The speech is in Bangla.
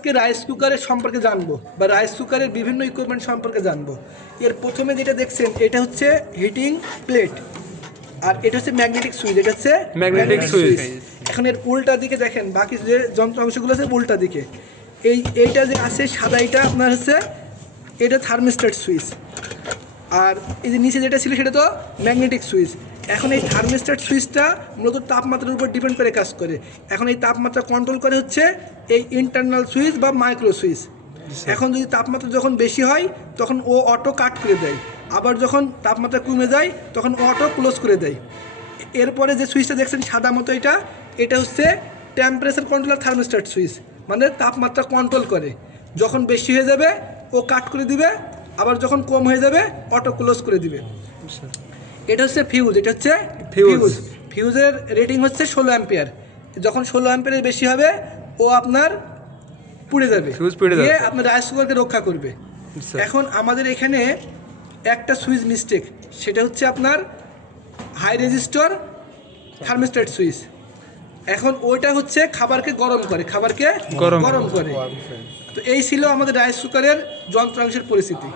আজকে রাইস কুকারের সম্পর্কে জানবো বা রাইস কুকারের বিভিন্ন ইকুইপমেন্ট সম্পর্কে জানবো। এর প্রথমে যেটা দেখছেন এটা হচ্ছে হিটিং প্লেট, আর এটা হচ্ছে ম্যাগনেটিক সুইচ, এটা হচ্ছে ম্যাগনেটিক সুইচ। এখন এর উল্টা দিকে দেখেন, বাকি যে যন্ত্রাংশগুলো আছে উল্টা দিকে, এইটা যে আছে সাদা, এটা আপনার হচ্ছে এটা থার্মিস্ট্যাট সুইচ। আর এই যে নিচে যেটা ছিল সেটা তো ম্যাগনেটিক সুইচ। এখন এই থার্মিস্ট্যাট সুইচটা মূলত তাপমাত্রার উপর ডিপেন্ড করে কাজ করে। এখন এই তাপমাত্রা কন্ট্রোল করে হচ্ছে এই ইন্টারনাল সুইচ বা মাইক্রো সুইচ। এখন যদি তাপমাত্রা যখন বেশি হয় তখন ও অটো কাট করে দেয়, আবার যখন তাপমাত্রা কমে যায় তখন ও অটো ক্লোজ করে দেয়। এরপরে যে সুইচটা দেখছেন সাদা মতো, এটা হচ্ছে টেম্পারেচার কন্ট্রোলার থার্মিস্ট্যাট সুইচ, মানে তাপমাত্রা কন্ট্রোল করে। যখন বেশি হয়ে যাবে ও কাট করে দিবে, আবার যখন কম হয়ে যাবে অটো ক্লোজ করে দিবে। এটা হচ্ছে ফিউজ, এটা হচ্ছে ফিউজ। ফিউজের রেটিং হচ্ছে 16 অ্যাম্পিয়ার। যখন 16 অ্যাম্পিয়ারের বেশি হবে ও আপনার পুড়ে যাবে, দিয়ে আপনার রাইস কুকারকে রক্ষা করবে। এখন আমাদের এখানে একটা সুইচ মিস্টেক, সেটা হচ্ছে আপনার হাই রেজিস্টর থার্মিস্ট্যাট সুইচ। এখন ওইটা হচ্ছে খাবারকে গরম করে, গরম করে। তো এই ছিল আমাদের রাইস কুকারের যন্ত্রাংশের পরিস্থিতি।